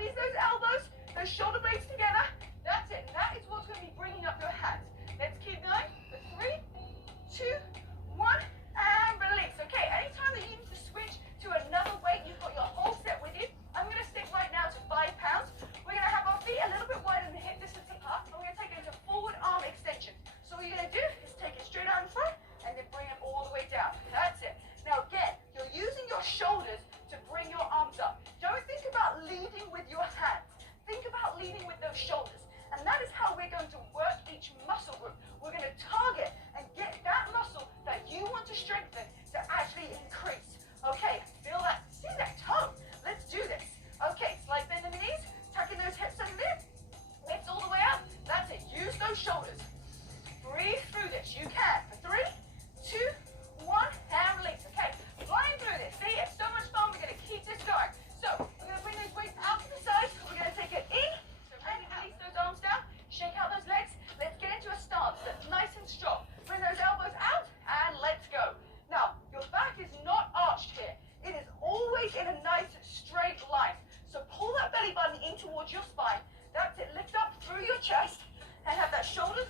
Squeeze those elbows, those shoulder blades together. That's it. That is what's going to be bringing up your hands. Let's keep going for 3, 2, 1, and release. Okay, anytime that you need to switch to another weight, you've got your whole set with you. I'm going to stick right now to 5 pounds. We're going to have our feet a little bit wider than the hip distance apart, and we're going to take it into forward arm extension. So what you're going to do is take it straight out in front, and then bring it all the way down. That's it. Now again, you're using your shoulders to bring your arms up. Don't think about leading with your hands. Think about leading with those shoulders. And that is how we're going to work each muscle group. We're going to target and get that muscle that you want to strengthen to actually increase. Okay, feel that? See that tone? Let's do this. Okay, slight bend in the knees, tucking those hips underneath. Lift all the way up. That's it. Use those shoulders. Breathe through this. You can. For 3, 2, 1, and release. Okay, flying through this. See, it's so much fun. We're going to keep this going. So, we're going to bring those weights out to the side. We're going to take it in. And release those arms down. Shake out those legs. Let's get into a stance that's nice and strong. Bring those elbows out and let's go. Now, your back is not arched here. It is always in a nice straight line. So pull that belly button in towards your spine. That's it. Lift up through your chest and have that shoulders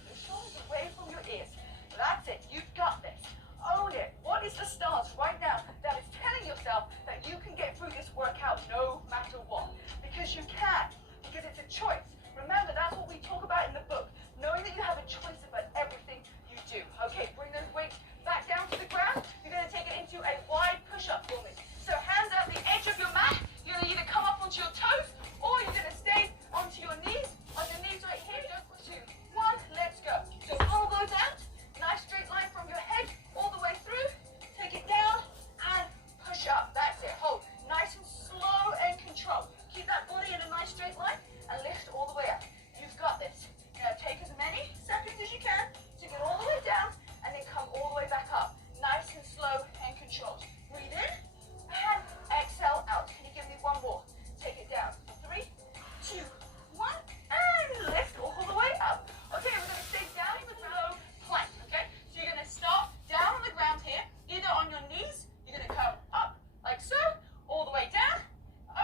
away from your ears. That's it. You've got this. Own it. What is the stance right now that is telling yourself that you can get through this workout no matter what? Because you can. Because it's a choice. Remember, that's what we talk about in the book. Knowing that you have a choice about everything you do. Okay, bring those weights back down to the ground. You're going to take it into a wide push-up for me. So hands out the edge of your mat. You're going to either come up onto your toes or you're going to stay onto your knees. On your knees right here. 2, 1, let's go. So pull those out. Nice straight line from your head all the way through. Take it down and push up. That's it. Hold. Nice and slow and controlled. Keep that body in a nice straight line and lift all the way up. You've got this. Now take as many seconds as you can to get all the way down and then come all the way back up. Nice and slow and controlled. Breathe in and exhale out. Can you give me one more? Take it down. 3, 2, 1, and lift all the way up. Okay, we're going to stay down in the low plank. Okay, so you're going to start down on the ground here, either on your knees. You're going to come up like so, all the way down,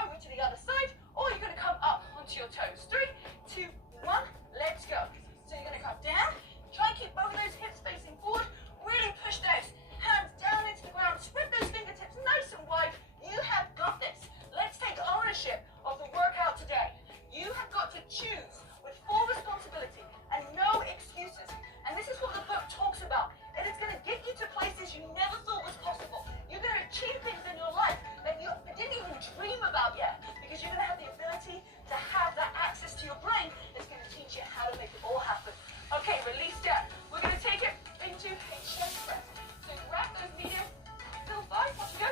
over to the other side, or you're going to come up onto your toes. 3, 2, 1, let's go. So you're going to come down, try and keep both of those hips facing forward, really push those hands down into the ground, spread those fingertips nice and wide. You have got this. Let's take ownership of the workout today. You have got to choose with full responsibility and no excuses. And this is what the book talks about. It is going to get you to places you never thought was possible. You're going to achieve things in your life that you didn't even dream about yet, because you're going to have the ability to have that access to your brain that's going to teach you how to make it all happen. Okay, release down. We're going to take it into a chest press. So grab those medium, still 5, watch it go.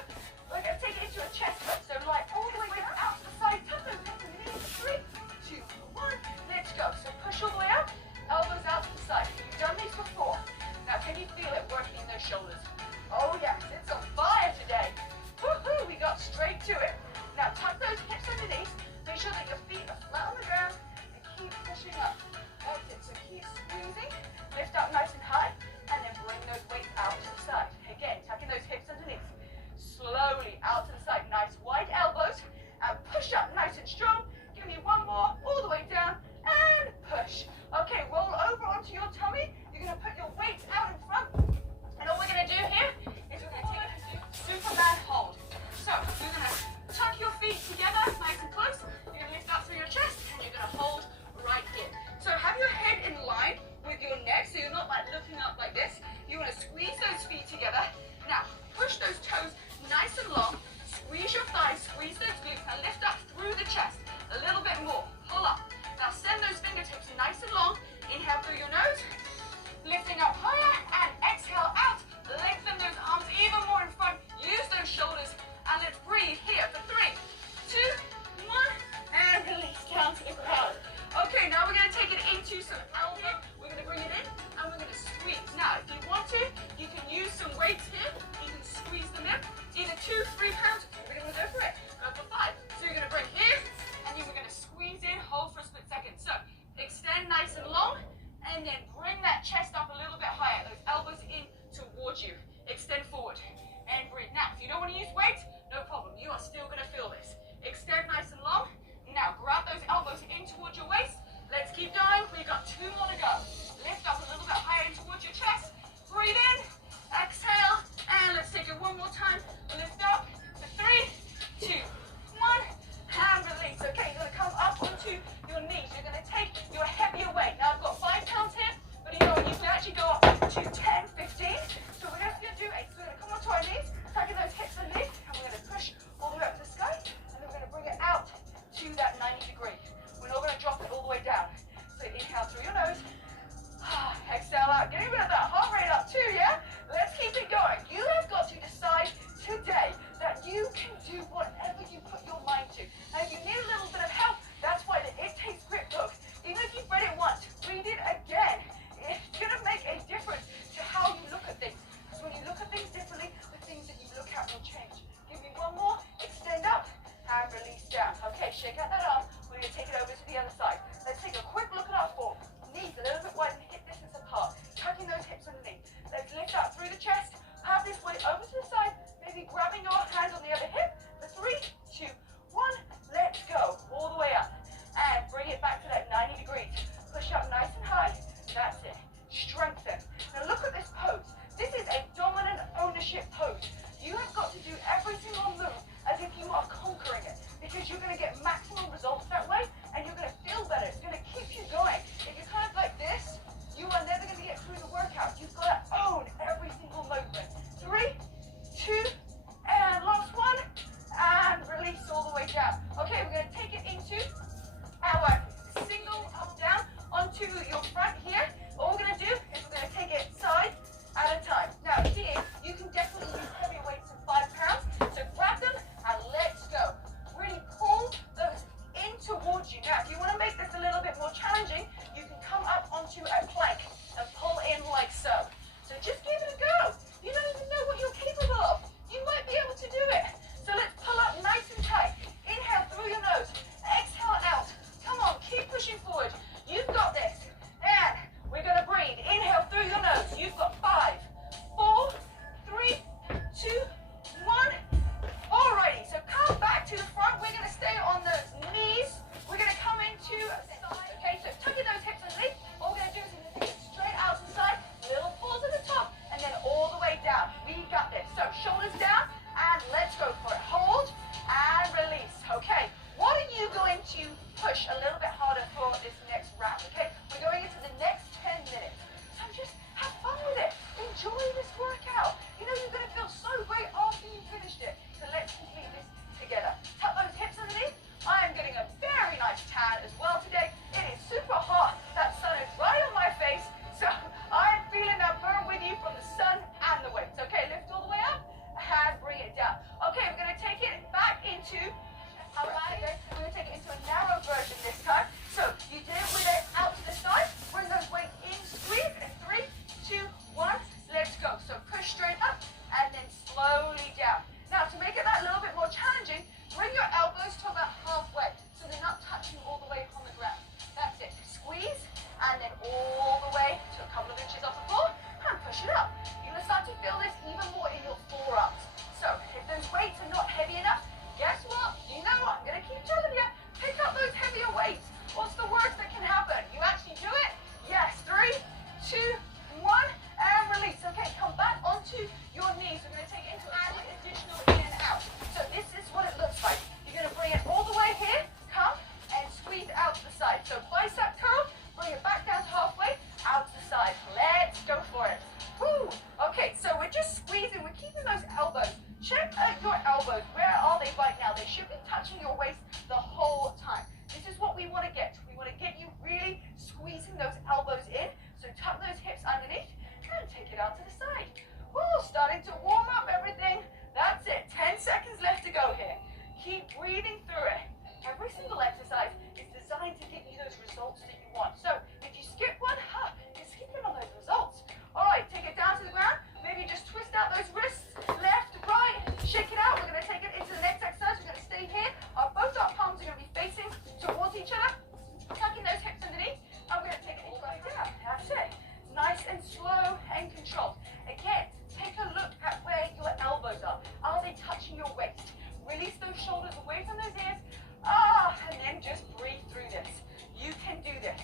We're going to take it into a chest press. So lie all the way down, out to the side, tuck those hips and knees. 3, 2, 1, let's go. So push all the way out, elbows out to the side. You've done these before. Now can you feel it working in those shoulders? Oh yes, it's on fire today. Woohoo, we got straight to it. Now tuck those hips underneath. Make sure that your feet are flat on the ground and keep pushing up. That's it. So keep squeezing. Lift up nice and high and then bring those weights out to the side. Again, tucking those hips underneath. Slowly out to the side. Nice wide elbows and push up nice and strong. Give me one more. All the way down and push. Okay, roll over onto your tummy. You're going to put your weights out in front. And all we're going to do here is we're going to take it into Superman hold. So you're going to tuck your feet together nice and close. You're going to lift up through your chest and you're going to hold right here. So have your head in line with your neck so you're not like looking up like this. You want to squeeze those feet together. Now push those toes nice and long. Squeeze your thighs, squeeze those glutes. Now lift up through the chest a little bit more. Pull up. Now send those fingertips nice and long. Inhale through your nose. Lifting up higher going to take it over to the other side. Let's take a quick look at our form. Knees a little bit wide and hip distance apart. Tucking those hips underneath. Let's lift up through the chest. Have this weight over to the side. Maybe grabbing your hands on the other hip. For 3, 2, 1. Let's go. All the way up. And bring it back to that 90 degrees. Push up nice and high. That's it. Strengthen. Now look at this pose. This is a dominant ownership pose. You have got to do every single move as if you are conquering it, because you're going to get maximum results that way, and you're going to feel better. It's going to keep you going. If you're kind of like this, you are never going to get through the workout. You've got to own every single movement. 3, 2, and last one, and release all the way down. Okay, we're going to take it into our single up down onto your front here. All we're going to do is we're going to take it side at a time. Now here, you can definitely use heavier weights than 5 pounds. So grab them and let's go. Really pull those in towards you. Now, if you want to make this a little bit more challenging, you can come up onto a plank and pull in like so. So just give it a go. You don't even know what you're capable of. You might be able to do it. So let's pull up nice and tight. Inhale through your nose. Exhale out. Come on, keep pushing forward. You've got this. And we're going to breathe. Inhale through your nose. You've got 5, 4, 3, 2, 1. Alrighty, so come back to the front. We're going to stay on those knees. We're going to come into the side. Okay, so tucking those hips underneath. All we're going to do is we're going to take it straight out to the side. Little pulls at the top, and then all the way down. We got this. So shoulders down, and let's go for it. Hold and release. Okay, what are you going to push a little bit harder for this next round? Okay, we're going into the next 10 minutes. So just have fun with it. Enjoy this workout. You know you're going to feel so great after you finished it. So let's complete this together. Tuck those hips underneath. I am getting a very nice tan as well today. It is super hot. That sun is right on my face. So I'm feeling that burn with you from the sun and the weights. Okay, lift all the way up and bring it down. Okay, we're going to take it back into our body. We're going to take it into a narrow version this time. So you did it with it out to the side. Bring those weights in, squeeze, and 3, 2, 1. Let's go. So push straight up and then slowly down. Now to make it that little bit more challenging, bring your elbows to about halfway so they're not touching all the way on the ground. That's it. Squeeze and then all the way to a couple of inches off the floor and push it up. You're going to start to feel this even more in your forearms. So if those weights are not heavy enough, guess what? You know what? I'm going to keep telling you. Pick up those heavier weights. What's the worst that can happen? You actually do it? Yes. 3, 2, 1, and release. Okay, come back onto your knees. We're going to take it into adding additional in and out. So this is what it looks like. You're going to bring it all the way here, come, and squeeze out to the side. So bicep curl, bring it back down to halfway, out to the side. Let's go for it. Woo! Okay, so we're just squeezing. We're keeping those elbows. Check your elbows. Where are they right now? They should be touching your waist the whole time. This is what we want to get. We want to get you really squeezing those elbows in. So tuck those hips underneath and take it out to the side. Woo! Starting to warm up everything. That's it. 10 seconds left to go here. Keep breathing through it. Every single exercise is designed to get you those results that you want. So if you skip one, you're skipping on those results. All right, take it down to the ground. Maybe just twist out those wrists, left, right, shake it out. We're going to take it into the next exercise. We're going to stay here. Both our palms are going to be facing towards each other, tucking those hips underneath. And we're going to take it all the way down. That's it. Nice and slow and controlled. Again, take a look at where your elbows are. Are they touching your waist? Release those shoulders away from those ears. And then just breathe through this. You can do this.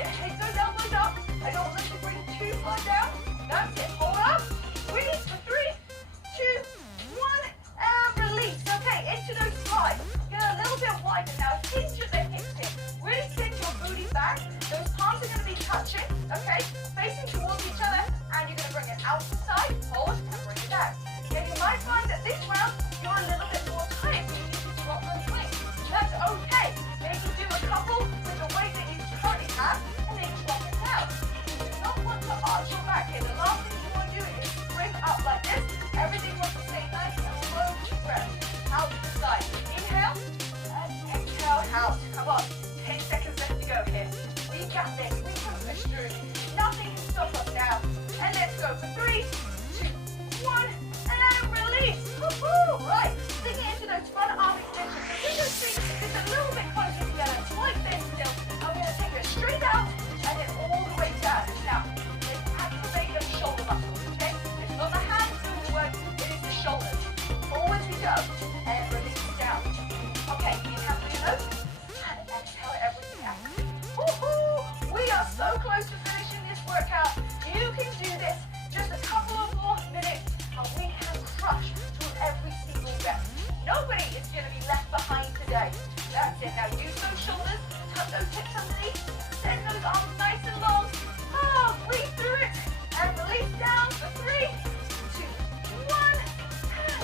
it. Take those elbows up. I don't want them to bring too far down. That's it. Hold up. Squeeze for 3, 2, 1, and release. Okay, into those slides. Get a little bit wider now. Hinge at the hips here. Really send your booty back. Those palms are going to be touching, okay? Facing towards each other, and you're going to bring it out to the side, hold, and bring it back. Then you might find that this round, you're a little bit more tight. You need to drop those wings. That's okay. Maybe do a couple with the weight that you currently have, and then drop it down. You do not want to arch your back here. The last thing you want to do is bring up like this. Everything wants to stay nice and slow to breath. Out to the side. Inhale, and exhale out. Come on. 10 seconds left to go here. We got this. We can push through. Nothing can stop us now. And let's go for 3, 2, 1, and release. Woohoo! Right. Sink it into those front arm extensions. So keep those feet just a little bit closer together. Twice then still. I'm going to take it straight out and then all the way down. Now, let's activate those shoulder muscles, okay? It's not the hands doing the work. It is the shoulders. Forward we go. And release down. Okay, inhale through your nose. And exhale everything out. Woohoo! We are so close to finishing this workout. You can do this. Just a couple of more minutes and we can crush through every single rep. Nobody is going to be left behind today. That's it. Now use those shoulders. Tuck those hips underneath. Send those arms nice and long. Breathe through it. And release down for 3, 2, 1. And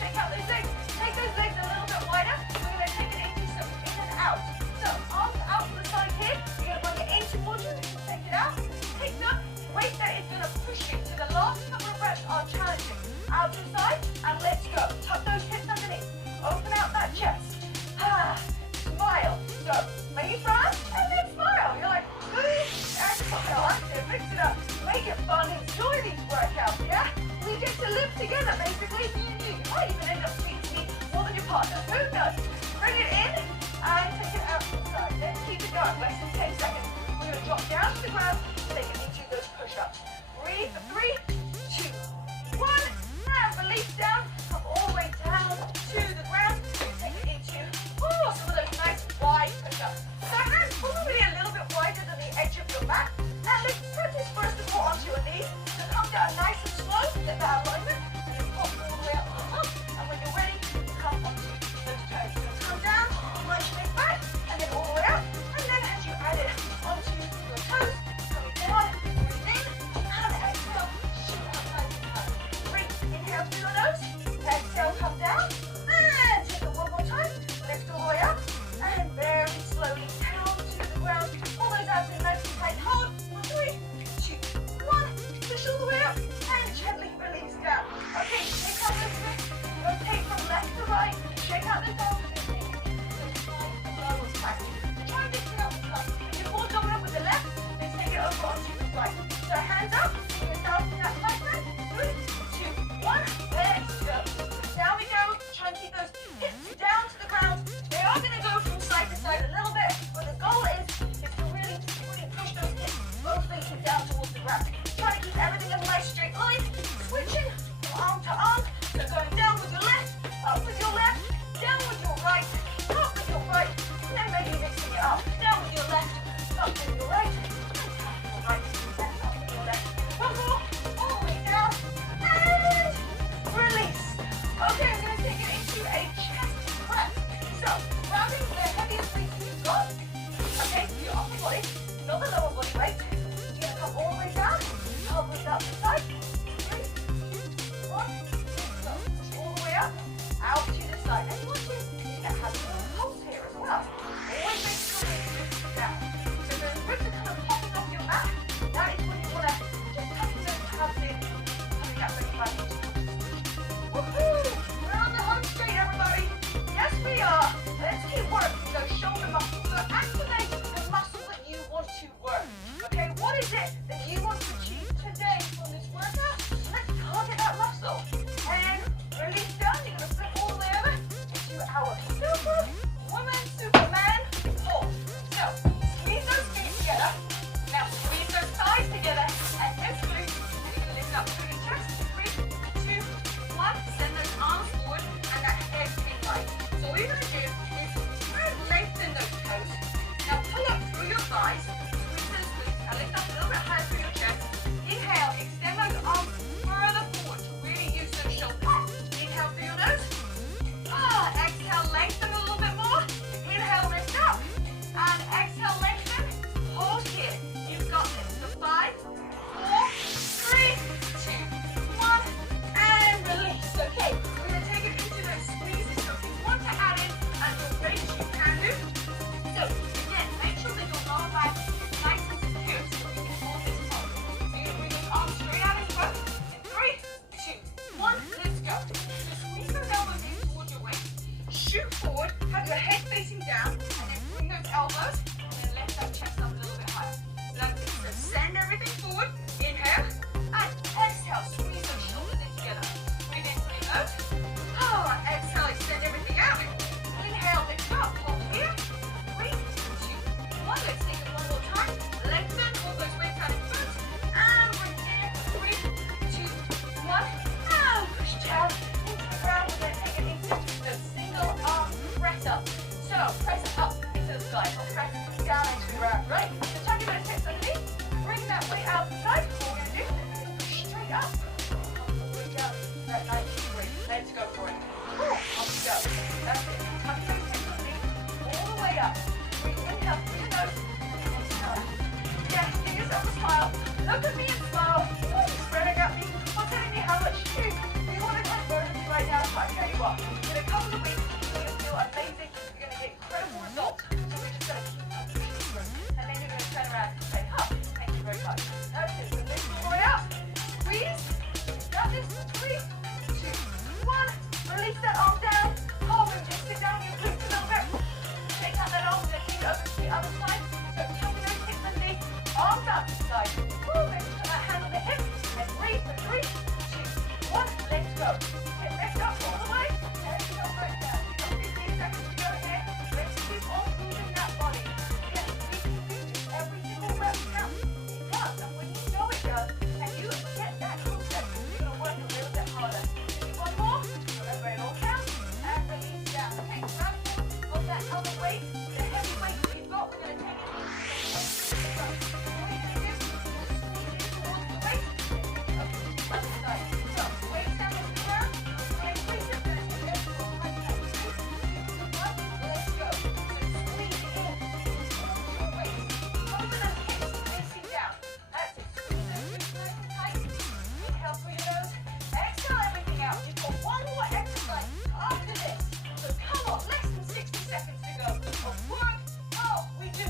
shake out those legs. Take those legs a little bit wider. We're going to take it into some in and out. So arms out to the side here. You're going to bring it in towards you. Take it out. Take the weight that is going to push you to the last couple of reps are challenging. Out to the side and let's go. Tuck those hips underneath. Open out that chest. Smile. So make it frown and then smile. You're like, and smile. That's it. Mix it up. Make it fun. Enjoy these workouts, yeah? We get to live together basically. You might even end up speaking to me more than your partner. Who knows? Bring it in and take it out to the side. Let's keep it going. Less than 10 seconds. We're going to drop down to the ground. Take it into those push-ups. Breathe for 3, 2, 1. And release down. Come all the way down to the ground. Take it into some of those nice wide push-ups. So hands probably a little bit wider than the edge of your back. And let's practice first of all onto your knees. So come down nice and slow. Get that alignment. And then pop all the way up to the top. And when you're ready, come onto those toes. So come down, punch your neck back, and then all the way up. And then as you add it onto your toes, coming down, breathe in, and exhale, shoot out nice and high. Breathe, inhale through your nose, exhale, come down, and take it one more time, lift all the way up, and very slowly down to the ground. Pull those abs in nice and tight, hold, 3, 2, 1, push all the way up, and gently release down. Okay, take out those wrists, rotate from left to right, shake out those arms, and take it into those side and lower practice. Try and mix it up with some. If you're more dominant with the left, let's take it over onto the right. So hands up, bring it down from that side leg. 3, 2, 1, let's go. Down we go. Try and keep those hips down to the ground. They are going to go from side to side a little bit, but the goal is to really push those hips, both facing down towards the ground. Try to keep everything in a nice straight line. Switching from arm to arm. So going down with your left, up with your left, down with your right, up with your right, and then maybe mixing it up. Down with your left, up with your right, and down with your right, and up with your left. One more, all the way down, and release. Okay, I'm going to take it into a chest press. So, grabbing the heaviest weight you've got. Okay, your upper body, not the lower body weight. You're going to come all the way down, elbows out to the side. 3, 2, 1, go. Push all the way up, out to the side. And you want to have a little pulse here as well. Always make sure that you're down. So the ribs are kind of popping off your back. That is when you want to just tuck those calves in, coming up really fun. Woohoo! We're on the home straight, everybody. Yes, we are. Let's keep working those shoulder muscles. So activate the muscle that you want to work. Okay? Right? So tuck your best hips underneath. Bring that weight out the side. What we're going to do is push straight up. All the way down to that 90 degree. Let's go for it. Off you go. That's it. Tuck your hips underneath. All the way up. Breathe inhale through your nose. Exhale. Yes, give yourself a smile. Look at me and smile. Spreading out me. I'm telling you how much you want to take bonuses right now. So I tell you what, in a couple of weeks, you're going to feel amazing. You're going to get incredible results. So we're just going to keep on pushing through. And then you're going to turn around and say, oh, thank you very much. That's it. So lift all the way up. Squeeze. Got this. 3, 2, 1. Release that arm down. Hold and just sit down your glutes a little bit. Take out that arm and then take it over to the other side. So tuck those hips underneath. Arms out to the side. Then put that hand on the hip. And breathe for 3, 2, 1. Let's go. Hip lift up all the way. And go right down. You've got 15 seconds to go here. Let's keep on moving that body. Yes, we can do this. Every single rep counts. It does. And when you know it does, and you get that concept, you're going to work a little bit harder. Do one more. Remember, it all counts. And release down. Okay, grab hold of that other weight. The heavy weight that you've got, we're going to take it into the so, what are you going to do? Squeeze in towards the waist. Up to the other side. So, weight down on the ground. And please just going to take it to a high touch. 3, 2, 1. Let's go. So, squeeze in towards your waist. Over those hips, facing down. That's it. Squeeze those hips nice and tight. Inhale through your nose. Exhale everything out. You've got one more exercise after this. So come on, less than 60 seconds to go. Of work. Oh, we do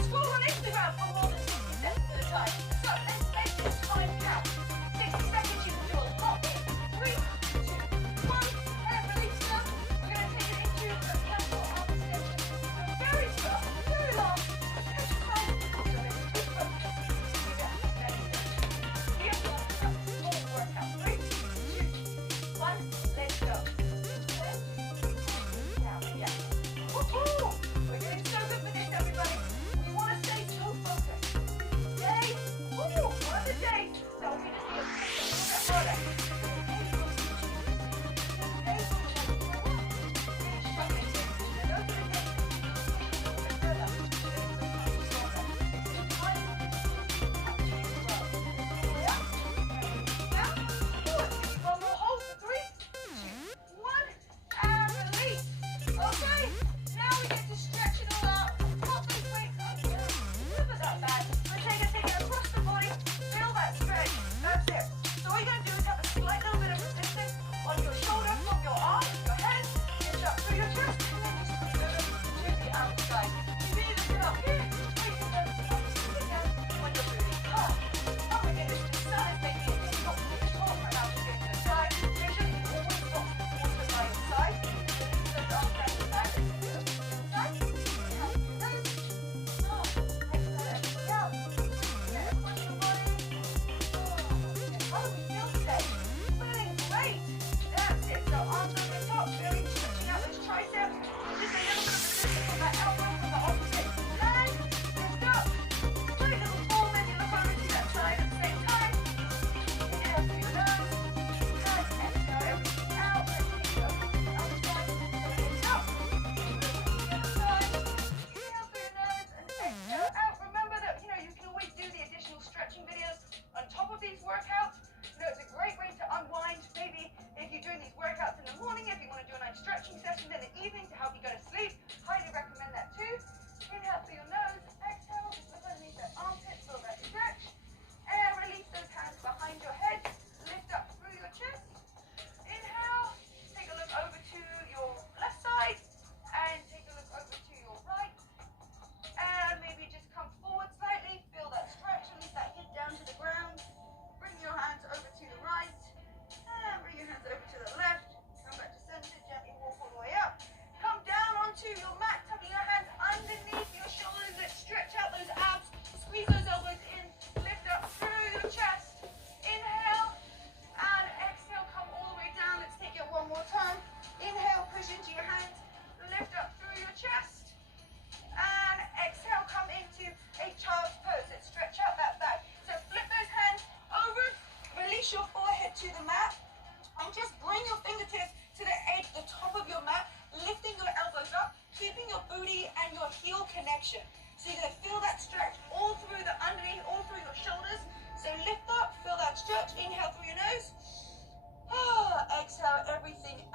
scroll on Instagram for more than 60 seconds at a time. So let's make this time count. 60 seconds, you can do a lot in. 3, 2, 1, and release down. We're going to take it into the lateral arm extension. So very slow, very long. Catch your time. So let's keep focused. We got that extension. We have to have a small workout. 3, 2, 1, let's go. Down again. Woohoo! We're doing so good with this, everybody. We want to stay so focused. Day, one of the days that we just need to push a little bit harder. Day will change your work. Finish struggling. And those are the days that you push a little bit further. It's time to touch as well. All the way up. Down. Good. One more hold for 3, 2, 1. And release. Okay. Now we get to stretch it all out. Pop those weights up here. Never that bad. We're take it across the body. Feel that stretch. That's it. So all you're going to do is have a slight little bit of resistance on your shoulder, from your arm, your head. Reach up through your chest. And then just push over to the outside. You can either sit up here, or you can sit down on your booty. Oh my goodness. The sun is making it difficult for me to talk right now. Just getting to the side. Make sure that you always got water by your side. Release those arms down the side. Side. Inhale through your nose. Exhale everything out. Get across your body. How do we feel today? Feeling great. That's it. So arms over the top, really stretching out those triceps. Just a little bit of resistance on that elbow from the opposite hand. Lift up. Slight little fall, maybe look over to that side at the same time. Inhale through your nose. And exhale everything out. Let's take it over to the other side. So lift up. The other side. Inhale through your nose and exhale out. Remember that, you can always do the additional stretching videos on top of these workouts. It's a great way to unwind. Maybe if you're doing these workouts in the morning, if you want to do a nice stretching session in the evening to help you go to sleep, highly recommend that too. Inhale through your nose, exhale, just look underneath that armpit, feel that stretch. And release those hands behind your head, lift up through your chest. Inhale, take a look over to your left side, and take a look over to your right. And maybe just come forward slightly, feel that stretch, release that hip down to the ground. Bring your hands over to the right, and bring your hands over to the left. Come back to center, gently walk all the way up. Come down onto your mat, tucking your hands underneath your shoulders. Let's stretch out those abs, squeeze those elbows in, lift up through your chest. Inhale, and exhale, come all the way down. Let's take it one more time. Inhale, push into your hands, lift up through your chest. And exhale, come into a child's pose. Let's stretch out that back. So flip those hands over, release your forehead to the mat, and just bring your fingertips to the edge, the top of your mat, lifting your elbows up, keeping your booty and your heel connection. So you're going to feel that everything